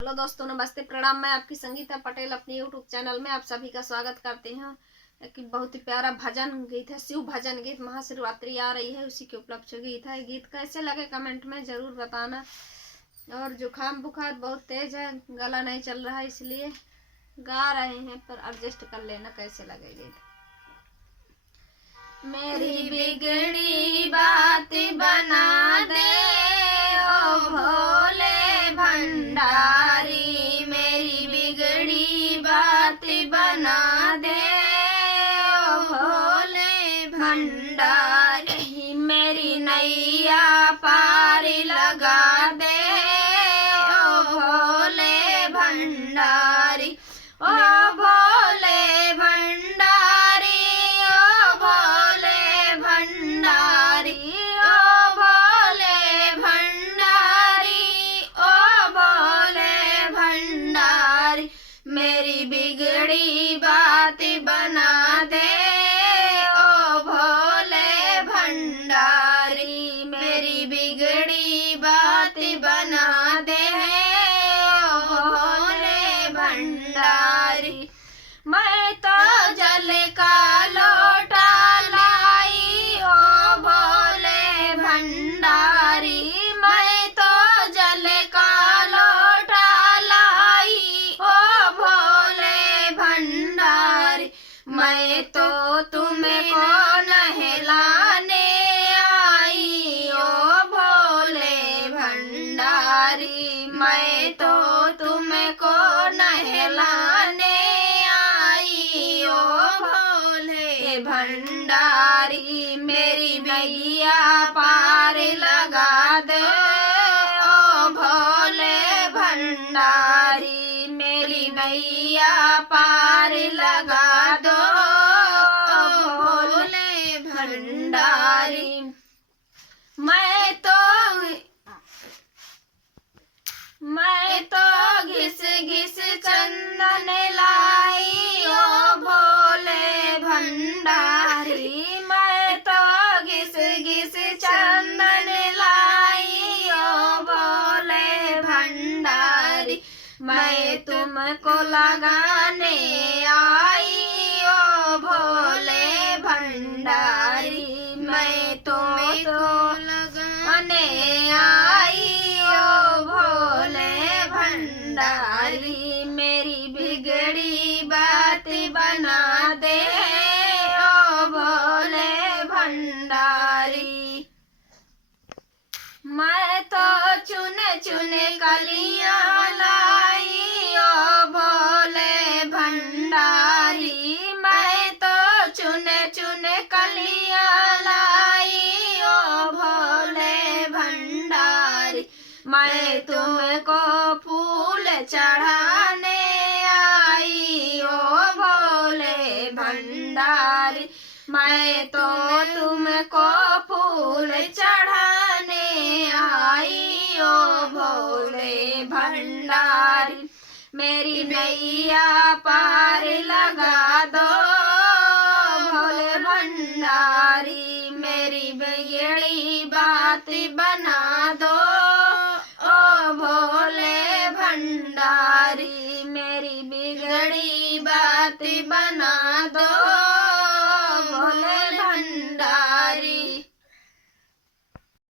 Hello दोस्तों, नमस्ते, प्रणाम। मैं आपकी संगीता पटेल अपने यूट्यूब चैनल में आप सभी का स्वागत करते हैं। एक बहुत ही प्यारा भजन गीत है, शिव भजन गीत। महाशिवरात्रि आ रही है, उसी के उपलक्ष्य गीत है। गीत कैसे लगे कमेंट में जरूर बताना। और जुकाम बुखार बहुत तेज है, गला नहीं चल रहा है, इसलिए गा रहे हैं, पर एडजस्ट कर लेना कैसे लगे गीत। मेरी बिगड़ी बात बना दे ओ भोले भंडारी, मेरी बिगड़ी बात बना दे ओ भोले भंडारी, मेरी नैया पार लगा दे ओ भोले भंडारी, ओ भोले भंडारी, ओ भोले भंडारी, ओ भोले भंडारी, ओ भोले भंडारी, मेरी बिगड़ी बात बना दे ओ भोले भंडारी, मेरी बिगड़ी बात बना दे ओ भोले भंडारी। मैं तो जल का लोटा लाई ओ भोले भंडारी, मैं तो जल का लोटा लाई ओ भोले भंडारी, मैं तो तुमको नहलाने आई ओ भोले भंडारी, मैं तो तुमको नहलाने आई ओ भोले भंडारी, मेरी नैया पार लगा दे ओ भोले भंडारी, मेरी नैया पार लगा दो ओ भोले भंडारी। मैं तो घिस घिस चंदन लाई ओ भोले भंडारी, मैं तो घिस घिस चंदन लाई ओ भोले भंडारी, मैं तुमको लगाने आई ओ भोले भंडारी, मैं तुमको लगाने आई ओ भोले भंडारी, मेरी बिगड़ी बात बना दे ओ भोले भंडारी। मैं तो चुन चुन कलियां लाई ओ भोले भंडारी, मैं तो चुन चुन कलियां लाई ओ भोले भंडारी, मैं तुमको फूल चढ़ाने आई ओ भोले भंडारी, मैं तो तुमको फूल चढ़ाने आई ओ भोले भंडारी, मेरी नैया पार लगा दो भोले भंडारी, मेरी बिगड़ी बात बना दो ओ भोले भंडारी, मेरी बिगड़ी बात बना दो।